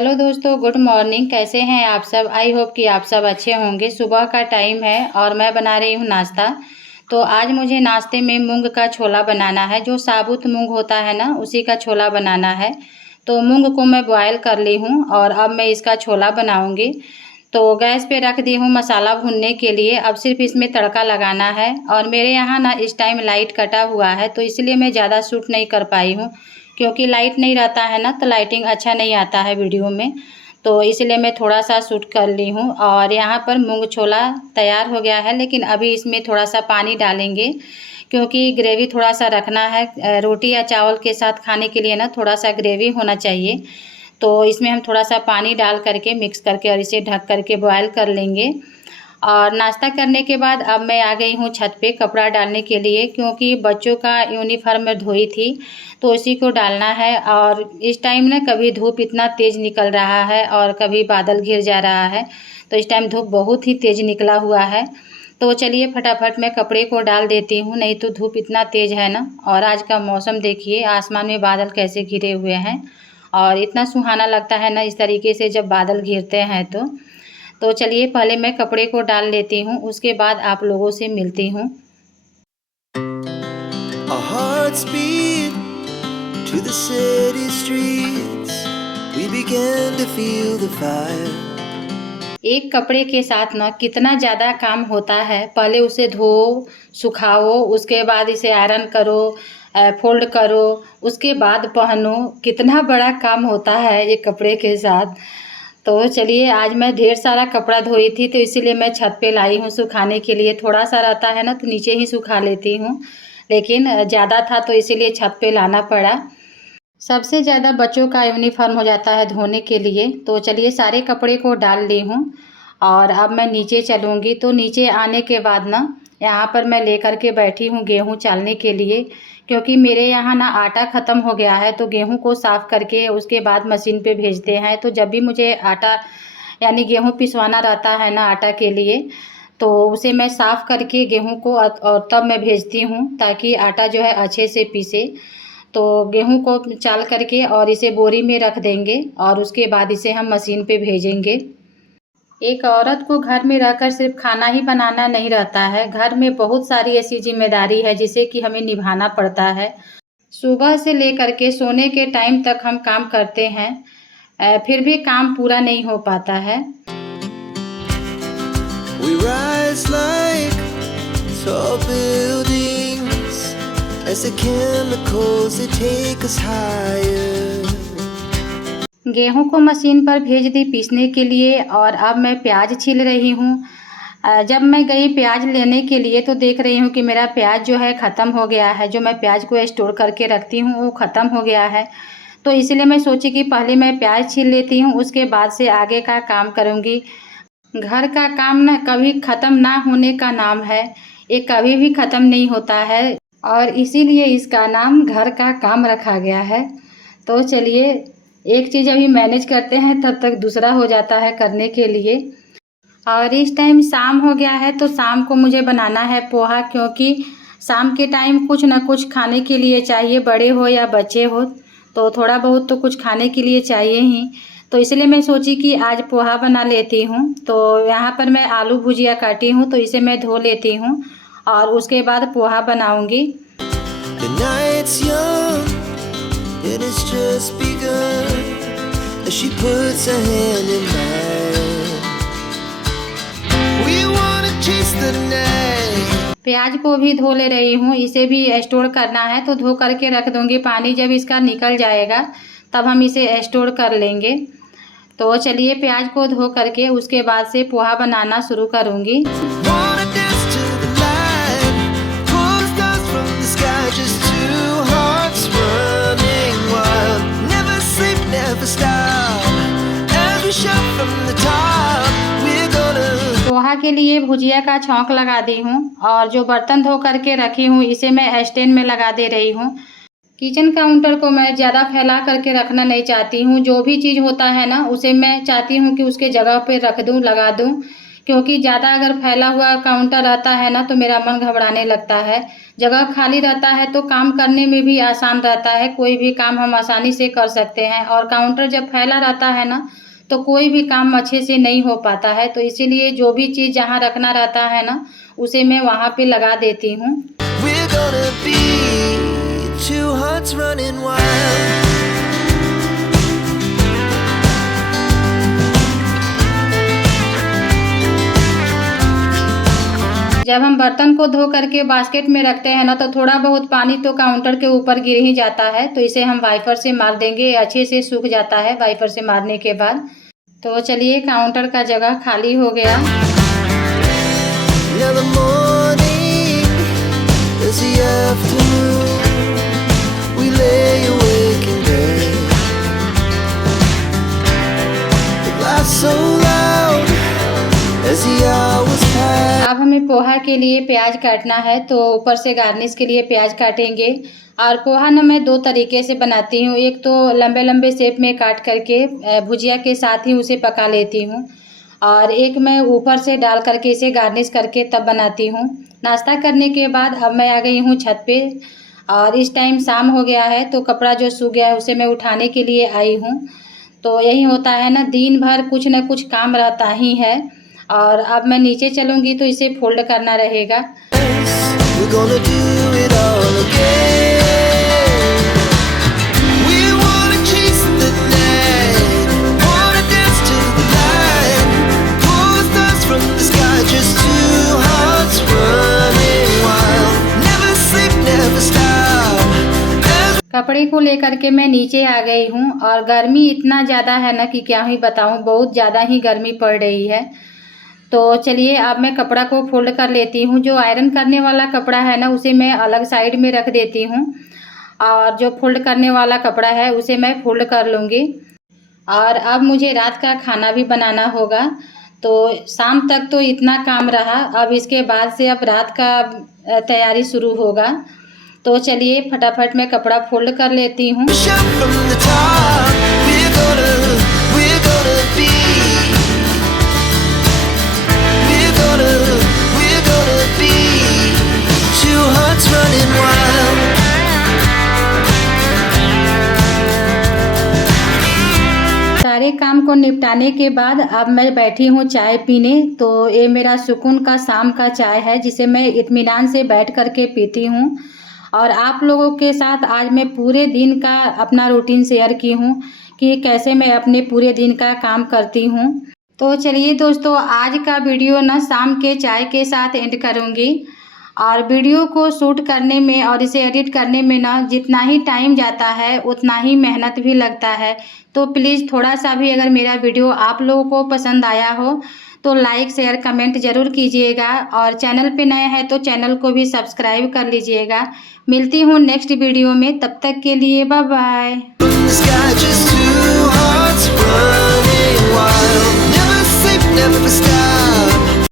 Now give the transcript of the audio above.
Hello दोस्तों, good morning. कैसे हैं आप सब? आई होप कि आप सब अच्छे होंगे। सुबह का टाइम है और मैं बना रही हूँ नाश्ता। तो आज मुझे नाश्ते में मूंग का छोला बनाना है। जो साबुत मूंग होता है ना, उसी का छोला बनाना है। तो मूंग को मैं बॉयल कर ली हूँ और अब मैं इसका छोला बनाऊँगी। तो गैस पे रख दी हूँ मसाला भूनने के लिए। अब सिर्फ इसमें तड़का लगाना है। और मेरे यहाँ ना इस टाइम लाइट कटा हुआ है, तो इसलिए मैं ज़्यादा शूट नहीं कर पाई हूँ, क्योंकि लाइट नहीं रहता है ना, तो लाइटिंग अच्छा नहीं आता है वीडियो में। तो इसलिए मैं थोड़ा सा शूट कर ली हूँ। और यहाँ पर मूंग छोला तैयार हो गया है, लेकिन अभी इसमें थोड़ा सा पानी डालेंगे, क्योंकि ग्रेवी थोड़ा सा रखना है। रोटी या चावल के साथ खाने के लिए ना थोड़ा सा ग्रेवी होना चाहिए। तो इसमें हम थोड़ा सा पानी डाल करके मिक्स करके और इसे ढक करके बॉयल कर लेंगे। और नाश्ता करने के बाद अब मैं आ गई हूँ छत पे कपड़ा डालने के लिए, क्योंकि बच्चों का यूनिफॉर्म में धोई थी, तो इसी को डालना है। और इस टाइम ना कभी धूप इतना तेज़ निकल रहा है और कभी बादल घिर जा रहा है, तो इस टाइम धूप बहुत ही तेज़ निकला हुआ है। तो चलिए फटाफट मैं कपड़े को डाल देती हूँ, नहीं तो धूप इतना तेज़ है ना। और आज का मौसम देखिए, आसमान में बादल कैसे घिरे हुए हैं और इतना सुहाना लगता है ना इस तरीके से जब बादल घिरते हैं। तो चलिए पहले मैं कपड़े को डाल लेती हूँ, उसके बाद आप लोगों से मिलती हूँ। Our hearts beat to the city streets. We began to feel the fire. एक कपड़े के साथ ना कितना ज़्यादा काम होता है। पहले उसे धो, सुखाओ, उसके बाद इसे आयरन करो, फोल्ड करो, उसके बाद पहनो। कितना बड़ा काम होता है एक कपड़े के साथ। तो चलिए, आज मैं ढेर सारा कपड़ा धोई थी, तो इसीलिए मैं छत पे लाई हूँ सुखाने के लिए। थोड़ा सा रहता है ना तो नीचे ही सुखा लेती हूँ, लेकिन ज़्यादा था तो इसीलिए छत पे लाना पड़ा। सबसे ज़्यादा बच्चों का यूनिफॉर्म हो जाता है धोने के लिए। तो चलिए सारे कपड़े को डाल ली हूँ और अब मैं नीचे चलूँगी। तो नीचे आने के बाद ना यहाँ पर मैं लेकर के बैठी हूँ गेहूँ चालने के लिए, क्योंकि मेरे यहाँ ना आटा ख़त्म हो गया है। तो गेहूँ को साफ़ करके उसके बाद मशीन पे भेजते हैं। तो जब भी मुझे आटा यानी गेहूँ पिसवाना रहता है ना आटा के लिए, तो उसे मैं साफ़ करके गेहूँ को और तब मैं भेजती हूँ, ताकि आटा जो है अच्छे से पीसे। तो गेहूँ को चाल करके और इसे बोरी में रख देंगे और उसके बाद इसे हम मशीन पे भेजेंगे। एक औरत को घर में रहकर सिर्फ खाना ही बनाना नहीं रहता है, घर में बहुत सारी ऐसी जिम्मेदारी है जिसे कि हमें निभाना पड़ता है। सुबह से लेकर के सोने के टाइम तक हम काम करते हैं, फिर भी काम पूरा नहीं हो पाता है। We rise like tall buildings as the chemicals they take us higher. गेहूं को मशीन पर भेज दी पीसने के लिए और अब मैं प्याज छील रही हूँ। जब मैं गई प्याज लेने के लिए तो देख रही हूँ कि मेरा प्याज जो है ख़त्म हो गया है। जो मैं प्याज को स्टोर करके रखती हूँ वो ख़त्म हो गया है। तो इसलिए मैं सोची कि पहले मैं प्याज छील लेती हूँ, उसके बाद से आगे का काम करूँगी। घर का काम ना कभी ख़त्म ना होने का नाम है, ये कभी भी ख़त्म नहीं होता है, और इसीलिए इसका नाम घर का काम रखा गया है। तो चलिए एक चीज़ अभी मैनेज करते हैं, तब तक दूसरा हो जाता है करने के लिए। और इस टाइम शाम हो गया है, तो शाम को मुझे बनाना है पोहा, क्योंकि शाम के टाइम कुछ ना कुछ खाने के लिए चाहिए, बड़े हो या बच्चे हो, तो थोड़ा बहुत तो कुछ खाने के लिए चाहिए ही। तो इसलिए मैं सोची कि आज पोहा बना लेती हूँ। तो यहाँ पर मैं आलू भुजिया काटी हूँ, तो इसे मैं धो लेती हूँ और उसके बाद पोहा बनाऊँगी। The night's young and it's just begun as she puts her hand in mine. We wanna chase the night. प्याज को भी धो ले रही हूँ, इसे भी स्टोर करना है, तो धो करके रख दूँगी। पानी जब इसका निकल जाएगा तब हम इसे स्टोर कर लेंगे। तो चलिए प्याज को धो करके उसके बाद से पोहा बनाना शुरू करूँगी। Wanna dance to the light, pull the stars from the sky, just two hearts running wild. Never sleep, never stop, as we shout from the top. We're gonna poha के लिए भुजिया का छौंक लगा दी हूँ और जो बर्तन धो करके रखी हूँ इसे मैं स्टैंड में लगा दे रही हूँ। किचन काउंटर को मैं ज़्यादा फैला करके रखना नहीं चाहती हूँ। जो भी चीज़ होता है ना, उसे मैं चाहती हूँ कि उसके जगह पे रख दूँ, लगा दूँ। क्योंकि ज़्यादा अगर फैला हुआ काउंटर रहता है ना तो मेरा मन घबराने लगता है। जगह खाली रहता है तो काम करने में भी आसान रहता है, कोई भी काम हम आसानी से कर सकते हैं। और काउंटर जब फैला रहता है ना तो कोई भी काम अच्छे से नहीं हो पाता है। तो इसीलिए जो भी चीज़ जहाँ रखना रहता है ना उसे मैं वहाँ पे लगा देती हूँ। We're gonna be two hearts running wild. जब हम बर्तन को धो करके बास्केट में रखते हैं ना तो थोड़ा बहुत पानी तो काउंटर के ऊपर गिर ही जाता है, तो इसे हम वाइपर से मार देंगे, अच्छे से सूख जाता है वाइपर से मारने के बाद। तो चलिए काउंटर का जगह खाली हो गया। Now the morning is the afternoon. We lay awake in bed. The laughs so loud as the hours pass. अब हमें पोहा के लिए प्याज काटना है, तो ऊपर से गार्निश के लिए प्याज काटेंगे। और पोहा ना मैं दो तरीके से बनाती हूँ, एक तो लंबे लंबे शेप में काट करके भुजिया के साथ ही उसे पका लेती हूँ, और एक मैं ऊपर से डाल करके इसे गार्निश करके तब बनाती हूँ। नाश्ता करने के बाद अब मैं आ गई हूँ छत पे, और इस टाइम शाम हो गया है तो कपड़ा जो सूख गया है उसे मैं उठाने के लिए आई हूँ। तो यही होता है ना, दिन भर कुछ न कुछ काम रहता ही है। और अब मैं नीचे चलूँगी तो इसे फोल्ड करना रहेगा। We're gonna do it all again. We wanna chase the night, wanna dance to the light, pull stars from the sky, just two hearts running wild. Never sleep, never stop. कपड़े को लेकर के मैं नीचे आ गई हूँ, और गर्मी इतना ज़्यादा है ना कि क्या ही बताऊँ, बहुत ज़्यादा ही गर्मी पड़ रही है। तो चलिए अब मैं कपड़ा को फोल्ड कर लेती हूँ। जो आयरन करने वाला कपड़ा है ना उसे मैं अलग साइड में रख देती हूँ, और जो फोल्ड करने वाला कपड़ा है उसे मैं फोल्ड कर लूँगी। और अब मुझे रात का खाना भी बनाना होगा, तो शाम तक तो इतना काम रहा, अब इसके बाद से अब रात का तैयारी शुरू होगा। तो चलिए फटाफट मैं कपड़ा फोल्ड कर लेती हूँ। Shout from the top. We're gonna be. We're gonna be two hearts running wild. सारे काम को निपटाने के बाद अब मैं बैठी हूँ चाय पीने। तो ये मेरा सुकून का शाम का चाय है, जिसे मैं इत्मीनान से बैठ कर के पीती हूँ। और आप लोगों के साथ आज मैं पूरे दिन का अपना रूटीन शेयर की हूँ कि कैसे मैं अपने पूरे दिन का काम करती हूँ। तो चलिए दोस्तों, आज का वीडियो ना शाम के चाय के साथ एंड करूँगी। और वीडियो को शूट करने में और इसे एडिट करने में ना जितना ही टाइम जाता है उतना ही मेहनत भी लगता है। तो प्लीज़ थोड़ा सा भी अगर मेरा वीडियो आप लोगों को पसंद आया हो तो लाइक शेयर कमेंट ज़रूर कीजिएगा, और चैनल पे नए हैं तो चैनल को भी सब्सक्राइब कर लीजिएगा। मिलती हूँ नेक्स्ट वीडियो में, तब तक के लिए bye bye. From the sky, just two hearts running wild. Never sleep, never stop.